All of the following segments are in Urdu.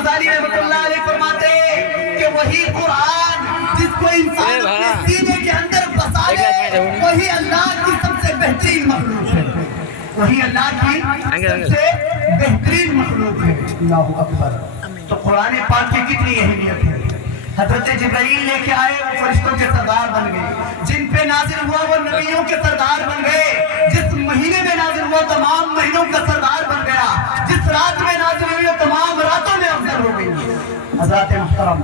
غزالی رحمۃ اللہ علیہ فرماتے ہیں کہ وہی قرآن جس کو انسان اپنے سینے کے اندر بسا لے وہی اللہ کی سب سے بہترین مخلوق ہے، وہی اللہ کی سب سے بہترین مخلوق ہے۔ اللہ اکبر۔ تو قرآن پاک کی کتنی اہمیت ہے۔ حضرت جبرائیل لے کے آئے وہ فرشتوں کے سردار بن گئے، جن پہ نازل ہوا وہ نبیوں کے سردار بن گئے، جس مہینے میں نازل ہوا تمام مہینوں کا سردار بن گیا، جس رات میں نازل ہوئی وہ تمام راتوں میں افضل ہو گئی۔ حضرات محترم،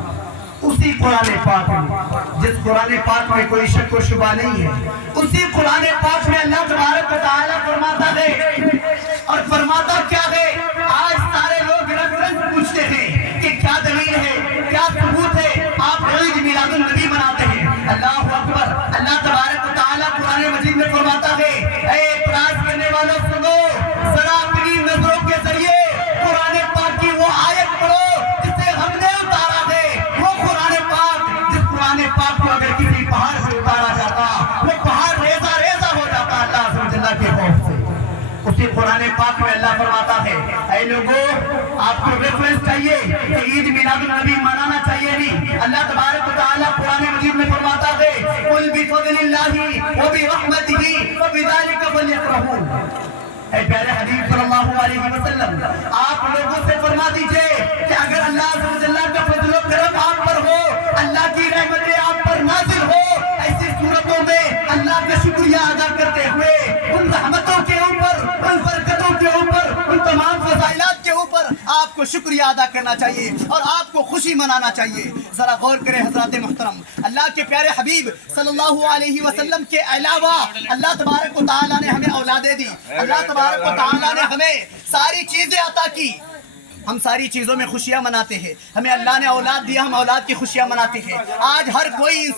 اسی قرآن پاک میں جس قرآن پاک میں کوئی شک و شبہ نہیں ہے، اسی قرآن پاک میں اللہ تبارک و تعالیٰ فرماتا ہے، اور فرماتا کیا ہے؟ آج سارے لوگ ریفرنس پوچھتے ہیں کہ کیا دلیل ہے، کیا ثبوت ہے، آپ عید میلاد النبی مناتے ہیں۔ اللہ اکبر۔ اللہ تبارک و تعالیٰ قرآن مجید میں فرماتا ہے، اے اعتراض کرنے والوں سنو، ذرا اپنی نظروں کے ذریعے قرآن پاک کی وہ آیت پڑھو جسے ہم نے اتارا ہے، وہ قرآن پاک جس قرآن پاک کو اگر کسی پہاڑ سے اتارا جاتا وہ پہاڑ ریزہ ریزہ ہو جاتا اللہ عز و جل کے خوف سے۔ اسی قرآن پاک میں اللہ فرماتا ہے، اے لوگوں آپ کو ریفرنس چاہیے کہ عید میلاد النبی منانا چاہیے نہیں۔ اللہ تبارک و تعالیٰ قرآن مجید میں فرماتا ہے، قُلْ بِفَضْلِ اللَّهِ وَبِرَحْمَتِهِ فَبِذَلِكَ فَلْيَفْرَحُوا۔ اے پیارے حبیب صلی اللہ علیہ وسلم، آپ لوگوں سے فرما دیجئے کہ اگر اللہ عز و جل کا فضل و کرم آپ پر ہو، اللہ کی رحمتیں آپ پر نازل ہو، ایسی صورتوں میں اللہ کا شکریہ ادا کرتے ہوئے ان رحمتوں کے اوپر، ان برکتوں کے اوپر، ان تمام فضائلات کے اوپر آپ کو شکریہ ادا کرنا چاہیے اور آپ کو خوشی منانا چاہیے۔ ذرا غور کریں حضرات محترم، اللہ کے پیارے حبیب صلی اللہ علیہ وسلم کے علاوہ اللہ تبارک و تعالیٰ نے ہمیں اولادیں دی، اللہ تبارک و تعالیٰ نے ہمیں ساری چیزیں عطا کی، ہم ساری چیزوں میں خوشیاں مناتے ہیں، ہمیں اللہ نے اولاد دیا، ہم اولاد کی خوشیاں مناتے ہیں۔ آج ہر کوئی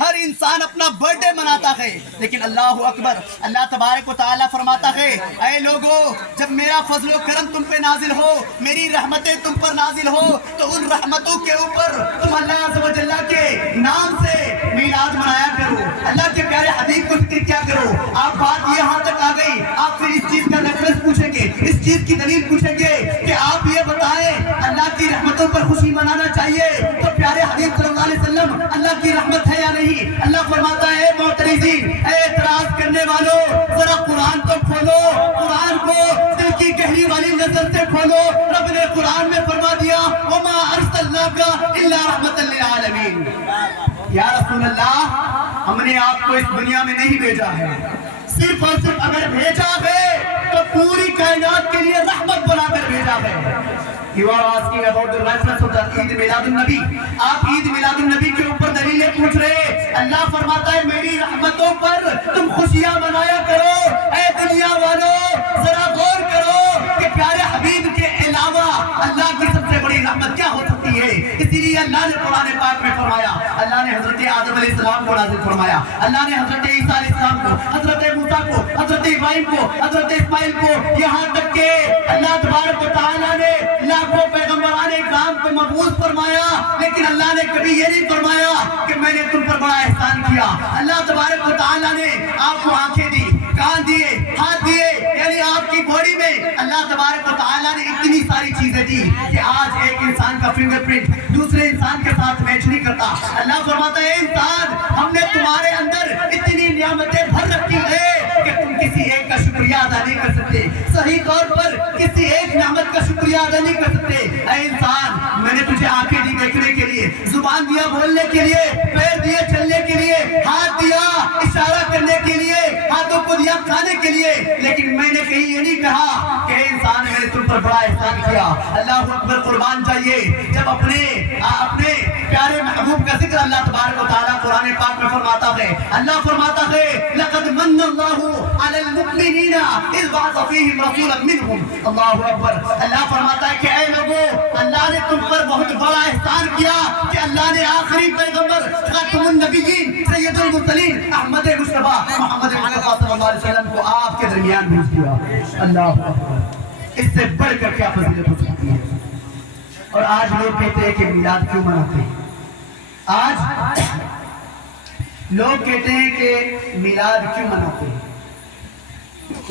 ہر انسان اپنا برتھ ڈے مناتا ہے، لیکن اللہ اکبر، اللہ تبارک و تعالیٰ فرماتا ہے، اے لوگوں جب میرا فضل و کرم تم پہ نازل ہو، میری رحمتیں تم پر نازل ہو، تو ان رحمتوں کے اوپر تم اللہ عز و جل کے نام سے میلاد منایا کرو، اللہ کے پیارے حبیب کو ذکر کیا کرو۔ آپ بات یہاں تک آ گئی، آپ پھر اس چیز کا ریفرنس پوچھیں گے، اس چیز کی دلیل پوچھیں گے کہ آپ یہ بتائیں اللہ کی رحمتوں پر خوشی منانا چاہیے، تو پیارے حبیب صلی اللہ علیہ وسلم اللہ کی رحمت ہے یا نہیں؟ اللہ فرماتا ہے، معترضین، اے اعتراض کرنے والوں، ذرا قرآن کو کھولو، قرآن کو دل کی گہری والی نظر سے کھولو۔ رب نے قرآن میں فرما دیا، وَمَا أَرْسَلْنَاكَ إِلَّا رَحْمَةً لِلْعَالَمِينَ۔ یا رسول اللہ، ہم نے آپ کو اس دنیا میں نہیں بھیجا ہے، صرف اور صرف اگر بھیجا ہے تو پوری کائنات کے لیے رحمت بنا کر بھیجا ہے۔ You are asking about the reference of the Eid Milad النبی، آپ عید میلاد النبی کے اوپر دلیلیں پوچھ رہے۔ اللہ فرماتا ہے میری رحمتوں پر تم خوشیاں منایا کرو۔ اے دنیا والوں ذرا غور کرو کہ پیارے حبیب کے علاوہ اللہ کی سب سے بڑی رحمت کیا ہو سکتی ہے؟ اسی لیے اللہ نے قرآن پاک میں فرمایا، اللہ نے حضرت آدم علیہ السلام کو نازل فرمایا، اللہ نے حضرت عیسیٰ علیہ السلام کو، حضرت موسیٰ کو، حضرت ابراہیم کو، حضرت اسماعیل کو، یہاں تک کہ اللہ تبارک و تعالیٰ نے لاکھوں پیغمبران اکرام کو مبعوث فرمایا، لیکن اللہ نے کبھی یہ نہیں فرمایا کہ میں نے تم پر بڑا احسان کیا۔ اللہ تبارک و تعالیٰ نے آپ کو آنکھیں دی، کان دیے، ہاتھ دیے، یعنی آپ کی باڈی میں اللہ تبارک و تعالیٰ نے اتنی ساری چیزیں دی کہ آج ایک انسان کا فنگر پرنٹ دوسرے انسان کے ساتھ میچ نہیں کرتا۔ اللہ فرماتا ہے، انسان ہم نے تمہارے اندر اتنی نعمتیں بھر رکھی ہے کہ تم کسی ایک کا شکریہ ادا نہیں کر سکتے، صحیح طور پر کسی ایک نعمت کا شکریہ ادا نہیں کر سکتے۔ اے انسان، میں نے تجھے آنکھیں دی دیکھنے کے لیے، زبان دیا بولنے کے لیے، پیر دیے چلنے کے لیے، ہاتھ دیا اشارہ کرنے کے لیے، ہاتھوں کو دیا کھانے کے لیے، لیکن میں نے کہیں یہ نہیں کہا کہ انسان میں نے تم پر بڑا احسان کیا۔ اللہ اکبر، قربان چاہیے جب اپنے پیارے محبوب کا ذکر اللہ تبارک و تعالیٰ قرآن پاک میں فرماتا ہے، اللہ فرماتا ہے، لَقَدْ مَنَّ اللَّهُ عَلَى الْمُؤْمِنِينَ إِذْ بَعَثَ فِيهِمْ رَسُولًا مِّنْهُمْ۔ اللہ اکبر، اللہ فرماتا ہے کہ اے لوگوں، اللہ نے تم پر بہت بڑا احسان کیا کہ اللہ نے آخری پیغمبر خاتم النبیین سید المرسلین احمد مصطفیٰ محمد مصطفیٰ صلی اللہ علیہ وسلم کو آپ کے درمیان بھیج دیا۔ اللہ اکبر، اس سے بڑھ کر کیا فضیلت ہو سکتی ہے؟ اور آج لوگ کہتے ہیں کہ میلاد کیوں مناتے ہیں؟ آج لوگ کہتے ہیں کہ میلاد کیوں مناتے ہیں؟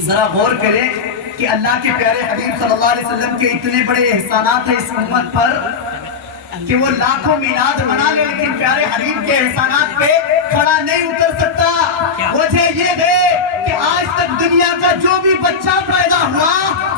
ذرا غور کریں کہ اللہ کے پیارے حبیب صلی اللہ علیہ وسلم کے اتنے بڑے احسانات ہیں اس امت پر کہ وہ لاکھوں میلاد منا لے لیکن پیارے حبیب کے احسانات پہ کھڑا نہیں اتر سکتا۔ وجہ یہ ہے کہ آج تک دنیا کا جو بھی بچہ پیدا ہوا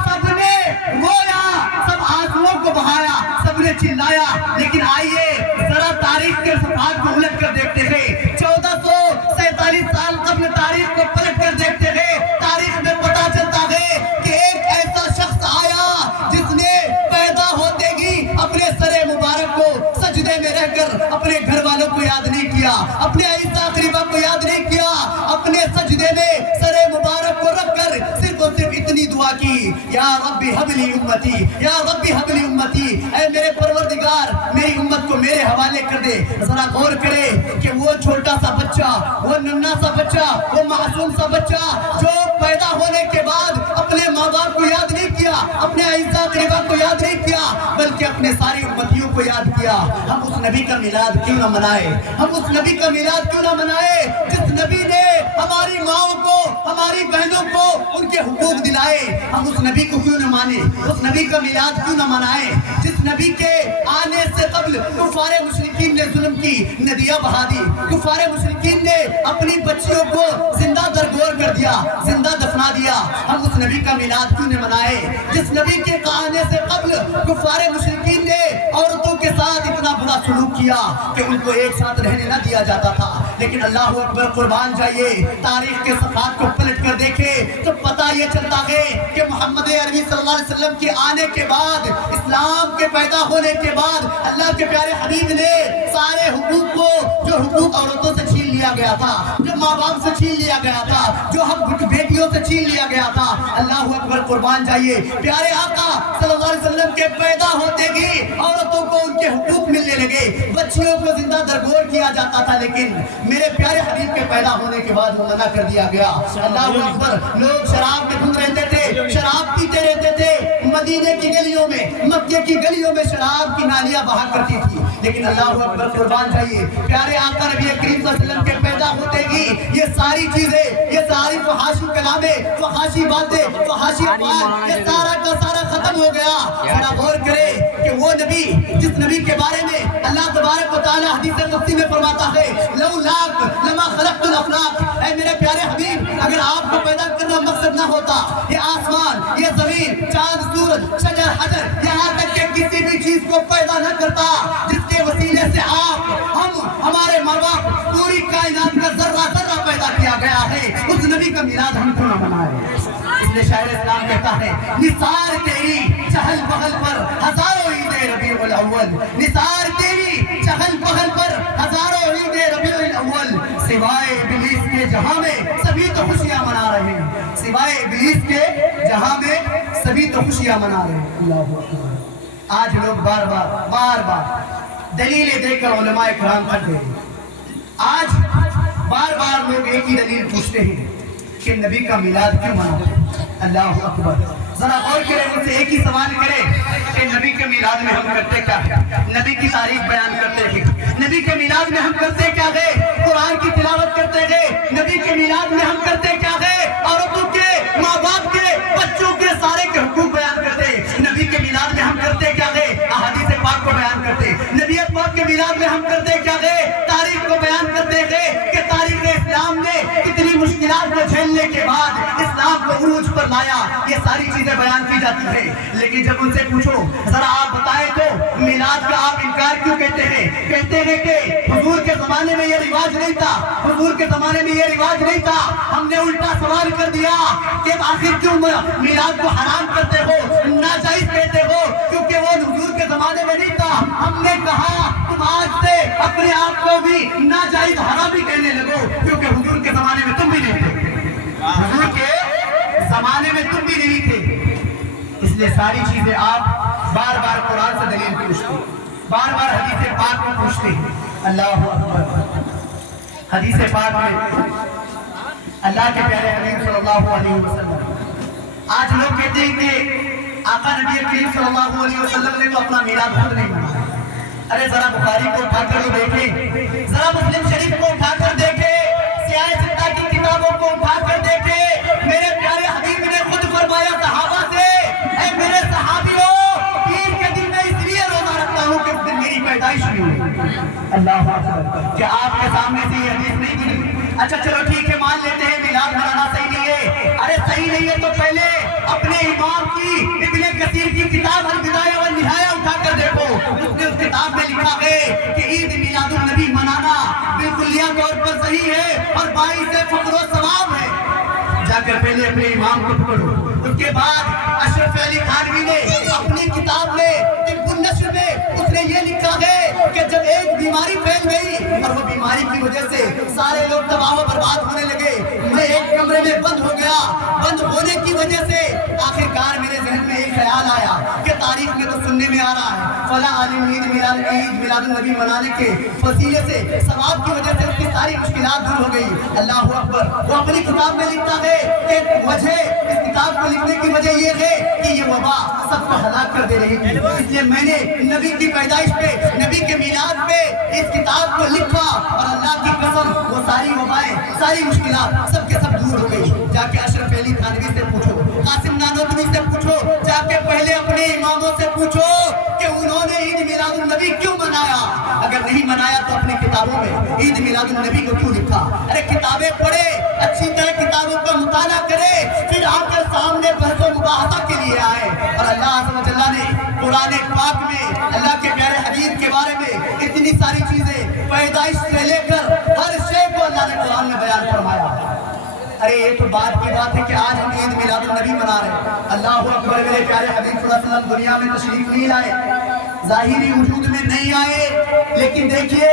سب نے رویا، سب آنسوؤں کو بہایا، سب نے چلایا، لیکن آئیے ذرا تاریخ کے صفحات کو الٹ کر دیکھتے ہیں، 1447 سال قبل تاریخ کو پلٹ کر دیکھتے ہیں، تاریخ میں پتا چلتا ہے کہ ایک ایسا شخص آیا جس نے پیدا ہوتے ہی اپنے سر مبارک کو سجدے میں رہ کر اپنے گھر والوں کو یاد نہیں کیا، اپنے عیسیٰ قریبہ کو یاد نہیں کیا، اپنے سجدے میں سر مبارک کو رکھ کر صرف اور صرف اتنی دعا کی، یا رب ہب لی امتی، یا رب ہب لی امتی، اے میرے پروردگار میری امت کو میرے حوالے کر دے۔ ذرا غور کرے کہ وہ چھوٹا سا بچہ، وہ ننھا سا بچہ، وہ معصوم سا بچہ جو پیدا ہونے کے بعد اپنے ماں باپ کو یاد نہیں کیا، اپنے عیسیٰ قریبہ کو یاد نہیں کیا، بلکہ اپنے ساری امتیوں کو یاد کیا۔ ہم اس نبی کا میلاد کیوں نہ منائے؟ ہم اس نبی کا میلاد کیوں نہ منائے جس نبی نے ہماری ماؤں کو، ہماری بہنوں کو ان کے حقوق دلائے؟ ہم اس نبی کو کیوں نہ مانے؟ اس نبی کا میلاد کیوں نہ منائے جس نبی کے آنے سے قبل کفار مشرکین نے ظلم کی ندیاں بہا دی، کفار مشرکین نے اپنی بچیوں کو زندہ درگور کر دیا، زندہ دفنا دیا۔ ہم اس نبی کا میلاد کیوں نہ منائے جس نبی کے آنے سے قبل کفار مشرکین نے عورتوں کے ساتھ اتنا برا سلوک کیا کہ ان کو ایک ساتھ رہنے نہ دیا جاتا تھا؟ لیکن اللہ اکبر، قربان جائیے، تاریخ کے صفحات کو پلٹ کر دیکھے تو پتہ یہ چلتا ہے کہ محمد عربی صلی اللہ علیہ وسلم کے آنے کے بعد، اسلام کے پیدا ہونے کے بعد اللہ کے پیارے حبیب نے سارے حقوق کو، جو حقوق عورتوں سے چھین لیا گیا تھا، جو ماں باپ سے چھین لیا گیا تھا، جو حق بیٹیوں سے چھین لیا گیا تھا، اللہ اکبر، قربان جائیے، پیارے آقا صلی اللہ علیہ وسلم کے پیدا ہوتے ہی عورتوں کو ان کے حقوق ملنے لگے، بچیوں کو زندہ درگور کیا جاتا تھا، لیکن میرے پیارے حبیب کے پیدا ہونے کے بعد وہ منع کر دیا گیا۔ اللہ اکبر، لوگ شراب میں دھند رہتے تھے، شراب پیتے رہتے تھے، مدینے کی گلیوں میں، مکے کی گلیوں میں شراب کی نالیاں بہا کرتی تھی، لیکن اللہ اکبر، قربان جائیے، پیارے آقا نبی کریم صلی اللہ علیہ وسلم کے پیدا ہوتے ہی یہ ساری چیزیں، یہ ساری فحاشی کلامیں، فحاشی باتیں، فحاشی افعال، یہ سارا کا سارا ختم ہو گیا۔ ذرا غور کرے کہ وہ نبی جس نبی کے بارے میں اللہ تبارک و تعالی حدیث قدسی میں فرماتا ہے، لولاک لما خلقت الافلاک، اے میرے پیارے حبیب، اگر آپ کو پیدا کرنا مقصد نہ ہوتا، یہ آسمان، یہ زمین، چاند، سورج، شجر، حجر، یہاں تک کہ کسی بھی چیز کو پیدا نہ کرتا جس کے وسیلے سے آپ، ہم، ہمارے ماں باپ، پوری کائنات کا ذرہ ذرہ پیدا کیا گیا ہے، اس نبی کا میلاد ہم کیوں نہ منائے؟ اس لیے شاعر اسلام کہتا ہے، نثار تیری چہل پہل پر ہزاروں عید ربیع الاول، نثار تیری چہل پہل پر ہزاروں عید ربیع الاول، سوائے ابلیس کے جہاں میں سبھی تو خوشیاں منا رہے ہیں، سوائے ابلیس کے جہاں میں سبھی تو خوشیاں منا رہے ہیں۔ اللہ اکبر، آج لوگ بار بار دلیلیں دے کر علماء کرام کر دیں، آج بار بار لوگ ایک ہی دلیل پوچھتے ہیں کہ نبی کا میلاد کیوں مناتے ہیں؟ اللہ اکبر، ذرا غور کریں، ان سے ایک ہی سوال کریں کہ نبی کے میلاد میں ہم کرتے کیا ہے؟ نبی کی تاریخ بیان کرتے ہیں، نبی کے میلاد میں ہم کرتے کیا ہے؟ قرآن کی تلاوت کرتے ہیں، نبی کے میلاد میں ہم کرتے کیا ہے؟ عورتوں کے، ماں باپ کے، بچوں کے سارے کے حقوق بیان کرتے ہیں، نبی کے میلاد میں ہم کرتے کیا ہے؟ احادیث پاک کو بیان کرتے ہیں، نبی پاک کے میلاد میں ہم کرتے کیا ہے؟ تاریخ کو بیان کرتے ہیں کہ تاریخ اسلام نے کتنی مشکلات کو جھیلنے کے بعد اسلام کو عروج پر لایا، یہ ساری چیزیں بیان کی جاتی ہیں، لیکن جب ان سے پوچھو ذرا آپ بتائیں تو میلاد کا آپ انکار کیوں کہتے ہیں؟ کہتے ہیں کہ حضور کے زمانے میں یہ رواج نہیں تھا، حضور کے زمانے میں یہ رواج نہیں تھا، ہم نے الٹا سوال کر دیا کہ آخر کیوں میلاد کو حرام کرتے ہو، ناجائز کہتے ہو؟ کیونکہ وہ حضور کے زمانے میں نہیں تھا، ہم نے کہا تم آج سے اپنے آپ کو بھی ناجائز حرام ہی کہنے لگو، کیونکہ حضور کے زمانے میں تم بھی نہیں تھے، حضور کے زمانے میں تم بھی نہیں تھے۔ اس لیے ساری چیزیں آپ بار بار قرآن سے دلیل پوچھتے ہیں، بار بار حدیث پاک میں پوچھتے ہیں۔ اللہ اکبر، حدیث پاک میں اللہ کے پیارے حبیب صلی اللہ علیہ وسلم، آج لوگ کہتے ہیں کہ آقا نبی کریم صلی اللہ علیہ وسلم نے تو اپنا میلاد خود نہیں منایا۔ ارے ذرا بخاری کو اٹھا کر تو دیکھیں، ذرا مسلم شریف کو اٹھا کر دیکھیں، سیاہ ستہ کی کتابوں کو اٹھا کر دیکھیں، میرے پیارے اللہ اکبر، کہ آپ کے سامنے سے یہ حدیث نہیں گزری؟ اچھا چلو ٹھیک ہے، مان لیتے ہیں میلاد منانا صحیح نہیں ہے۔ ارے صحیح نہیں ہے تو پہلے اپنے امام کی ابن کثیر کی کتاب البدایہ والنہایہ اٹھا کر دیکھو، اس نے اس کتاب میں لکھا ہے کہ عید میلاد النبی منانا بالکلیہ طور پر صحیح ہے اور باعث فخر و ثواب ہے۔ جا کر پہلے اپنے امام کو پکڑو۔ اس کے بعد اشرف علی تھانوی نے اپنی کتاب میں طب النشر میں اس نے یہ لکھا ہے کہ جب ایک بیماری پھیل گئی اور وہ بیماری کی وجہ سے سارے لوگ تباہ و برباد ہونے لگے، میں ایک کمرے میں بند ہو گیا۔ بند ہونے کی وجہ سے آخر کار میرے ذہن میں ایک خیال آیا کہ تاریخ میں تو سننے میں آ رہا ہے فلاں عالم عید میلاد النبی منانے کے وسیلے سے ثواب کی وجہ سے اس کی ساری مشکلات دور ہو گئی۔ اللہ اکبر، وہ اپنی کتاب میں لکھتا ہے کہ وجہ اس کتاب کو لکھنے کی وجہ یہ ہے کہ یہ وبا سب کو ہلاک کر دے رہی تھی، اس لیے میں نے نبی کی پیدائش پہ، نبی کے میلاد پہ اس کتاب کو لکھا اور اللہ کی قسم وہ ساری وبائیں، ساری مشکلات سب کے سب دور ہو گئی۔ جا کے اشرف علی تھانوی سے پوچھو، قاسم نانوتوی سے پوچھو، جا کے پہلے اپنے اماموں سے پوچھو کہ انہوں نے عید میلاد النبی کیوں منایا؟ اگر نہیں منایا تو اپنی کتابوں میں عید میلاد النبی کو کیوں لکھا؟ ارے کتابیں پڑھے، اچھی طرح کتابوں کا مطالعہ کرے، پھر آ کر سامنے بحث و مباحثہ کے لیے آئے۔ اور اللہ عز و جل نے قرآن پاک میں اللہ کے پیارے حبیب کے بارے میں اتنی ساری چیزیں پیدائش سے لے کر ہر شے کو اللہ نے قرآن میں بیان فرمایا۔ ارے یہ تو بات کی بات ہے کہ آج ہم عید میلاد النبی منا رہے ہیں۔ اللہ اکبر، میرے پیارے حبیب صلی اللہ علیہ وسلم دنیا میں تشریف نہیں لائے، ظاہری وجود میں نہیں آئے، لیکن دیکھیے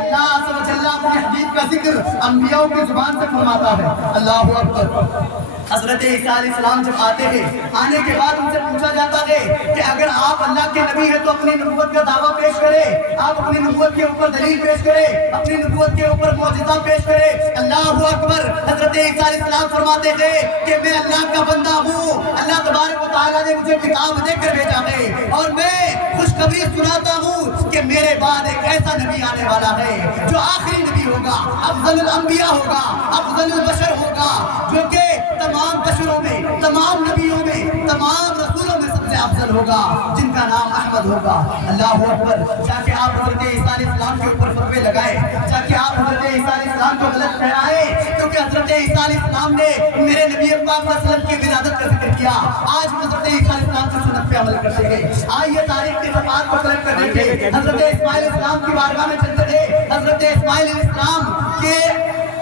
اللہ عز و جل اپنے حبیب کا ذکر انبیاء کی زبان سے فرماتا ہے۔ اللہ اکبر، حضرت عیسیٰ علیہ السلام جب آتے ہیں، آنے کے بعد ان سے پوچھا جاتا ہے کہ اگر آپ اللہ کے نبی ہیں تو اپنی نبوت کا دعویٰ پیش کریں، آپ اپنی نبوت کے اوپر دلیل پیش کریں، اپنی نبوت کے اوپر معجزہ پیش کریں۔ اللہ اکبر، حضرت عیسیٰ علیہ السلام فرماتے ہیں کہ میں اللہ کا بندہ ہوں، اللہ تبارک و تعالیٰ نے مجھے کتاب دے کر بھیجا ہے اور میں خوشخبری سناتا ہوں کہ میرے بعد ایک ایسا نبی آنے والا ہے جو آخری نبی ہوگا، افضل الانبیاء ہوگا، افضل البشر ہوگا، جو کہ تمام بشروں میں، تمام نبیوں میں، تمام رسولوں میں سب سے افضل ہوگا، جن کا نام احمد ہوگا۔ اللہ اکبر، جا کے آپ حضرت عیسیٰ علیہ السلام کے اوپر فتوے لگائے، جا کے آپ حضرت عیسیٰ علیہ السلام کو غلط ٹھہرائے، کیونکہ حضرت عیسیٰ علیہ السلام نے میرے نبی پاک صلی اللہ علیہ وسلم کی ولادت کا ذکر کیا۔ آج حضرت عیسیٰ علیہ السلام کی سنت پہ عمل کرتے ہیں۔ آئیے تاریخ کے صفحات کو پلٹ کر دیکھیں، حضرت اسماعیل علیہ السلام کی بارگاہ میں چلتے تھے۔ حضرت اسماعیل علیہ السلام کے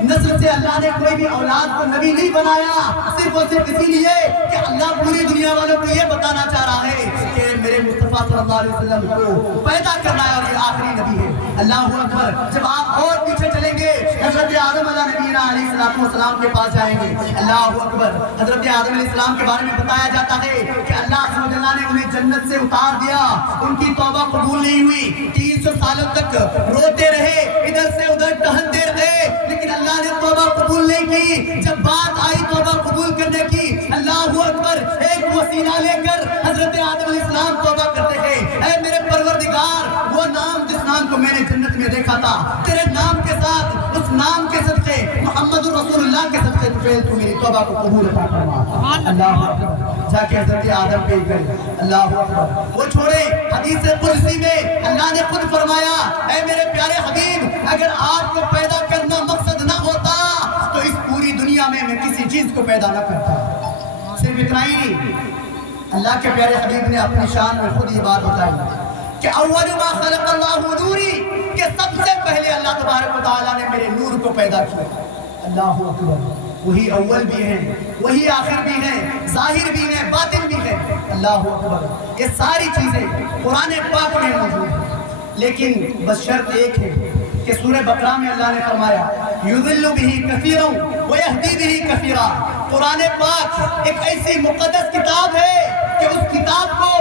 نسل سے اللہ نے کوئی بھی اولاد کو نبی نہیں بنایا، صرف اور صرف اسی لیے کہ اللہ پوری دنیا والوں کو یہ بتانا چاہ رہا ہے کہ میرے مصطفیٰ صلی اللہ علیہ وسلم کو پیدا کرنا ہے اور یہ آخری نبی ہے۔ اللہ اکبر، جب آپ اور پیچھے چلیں گے حضرت آدم علیہ نبینا علیہ السلام کے پاس جائیں گے۔ اللہ اکبر، حضرت آدم علیہ السلام کے بارے میں بتایا جاتا ہے کہ اللہ عز و جل نے انہیں جنت سے اتار دیا، ان کی توبہ قبول نہیں ہوئی، 300 سالوں تک روتے رہے، ادھر سے ادھر ٹہلتے رہے، لیکن اللہ نے توبہ قبول نہیں کی۔ جب بات آئی توبہ قبول کرنے کی، اللہ اکبر، ایک وسیلہ لے کر حضرت آدم علیہ السلام توبہ کرتے ہیں، اے میرے پروردگار، وہ نام جس نام کو میں نے جنت میں دیکھا تھا، تیرے نام کے ساتھ اس نام کے صدقے محمد رسول اللہ کے صدقے تو میری توبہ کو قبول عطا فرما۔ اللہ اکبر، جا کے حضرت آدم پہ گئے۔ اللہ اکبر، وہ چھوڑے، حدیث قدسی میں اللہ نے خود فرمایا، اے میرے پیارے حبیب، اگر آپ کو پیدا کرنا مقصد نہ ہوتا تو اس پوری دنیا میں کسی چیز کو پیدا نہ کرتا۔ صرف اتنا ہی نہیں، اللہ کے پیارے حبیب نے اپنی شان میں خود یہ بات بتائی کہ اول ما خلق اللہ نوری، کہ سب سے پہلے اللہ تبارک و تعالیٰ نے میرے نور کو پیدا کیا۔ اللہ اکبر، وہی اول بھی ہیں، وہی آخر بھی ہیں، ظاہر بھی ہیں، باطن بھی ہیں۔ اللہ اکبر، یہ ساری چیزیں قرآن پاک میں موجود ہیں، لیکن بس شرط ایک ہے کہ سورہ بقرہ میں اللہ نے فرمایا یضل بہ کثیرا ویہدی بہ کثیرا۔ قرآن پاک ایک ایسی مقدس کتاب ہے کہ اس کتاب کو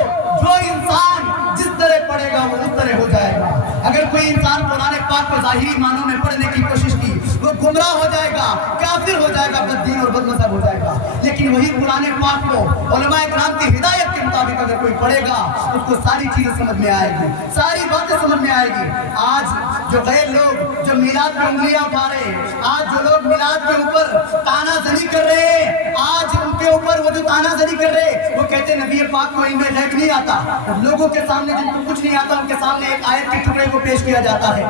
جو انسان جس طرح پڑھے گا وہ اس طرح ہو جائے گا۔ اگر کوئی انسان قرآن پاک کو ظاہری معنوں میں پڑھنے کی کوشش کی، وہ گمراہ ہو جائے گا، کافر ہو جائے گا، بد دین اور بد مذہب ہو جائے گا. لیکن وہی قرآن پاک کو علماء کرام کی ہدایت کے مطابق اگر کوئی پڑھے گا اس کو ساری چیزیں سمجھ میں آئے گی، ساری باتیں سمجھ میں آئے گی. آج جو غیر لوگ جو میلاد پہ انگلیاں اٹھا رہے ہیں، آج جو لوگ میلاد کے اوپر تانا زنی کر رہے ہیں، آج ان کے اوپر وہ جو تانا زنی کر رہے ہیں، وہ کہتے ہیں نبی پاک کو علم غیب نہیں آتا. لوگوں کے سامنے جن کو کچھ نہیں آتا ان کے سامنے ایک آیت کے ٹکڑے کو پیش کیا جاتا ہے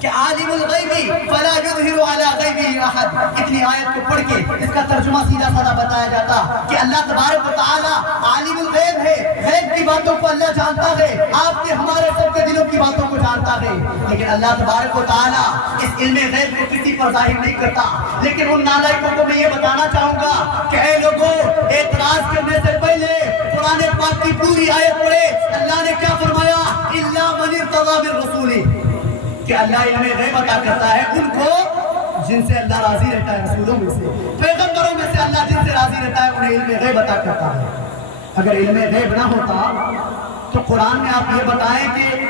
کہ عالم الغیبی فلا یظہر علی غیبہ احد. اتنی آیت کو پڑھ کے اس کا ترجمہ سیدھا سادہ بتایا جاتا کہ اللہ تبارک و تعالی عالم الغیب ہے، غیب کی باتوں کو اللہ جانتا ہے، آپ کے ہمارے سب کے دلوں کی باتوں کو جانتا ہے. لیکن اللہ تبارک و تعالی اس علم غیب کو کسی پر ظاہر نہیں کرتا. لیکن ان نالائقوں کو میں یہ بتانا چاہوں گا کہ اے لوگوں، اعتراض کرنے سے پہلے قرآن پاک کی پوری آیت پڑھے. اللہ نے کیا فرمایا؟ الا من ارتضی من رسول، کہ اللہ علم غیب عطا کرتا ہے ان کو جن سے اللہ راضی رہتا ہے. رسولوں میں سے، پیغمبروں میں سے اللہ جن سے راضی رہتا ہے انہیں علم غیب عطا کرتا ہے. اگر علم غیب نہ ہوتا تو قرآن میں آپ یہ بتائیں کہ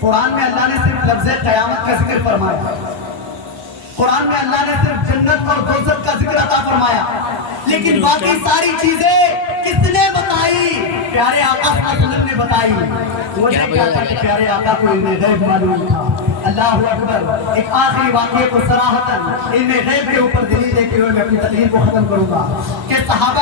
قرآن میں اللہ نے صرف لفظ قیامت کا ذکر فرمایا، قرآن میں اللہ نے صرف جنت اور دوزخ کا ذکر عطا فرمایا، لیکن باقی ساری چیزیں کس نے بتائی؟ پیارے آقا صلی اللہ علیہ وسلم نے بتائی. وہ نہیں کہتا کہ پیارے آقا کو علم غیب معلوم تھا. اللہ اکبر. ایک آخری واقعے کو صراحتاً علم غیب کے اوپر دلیل دیتے ہوئے میں اپنی تقریر کو ختم کروں گا کہ صحابہ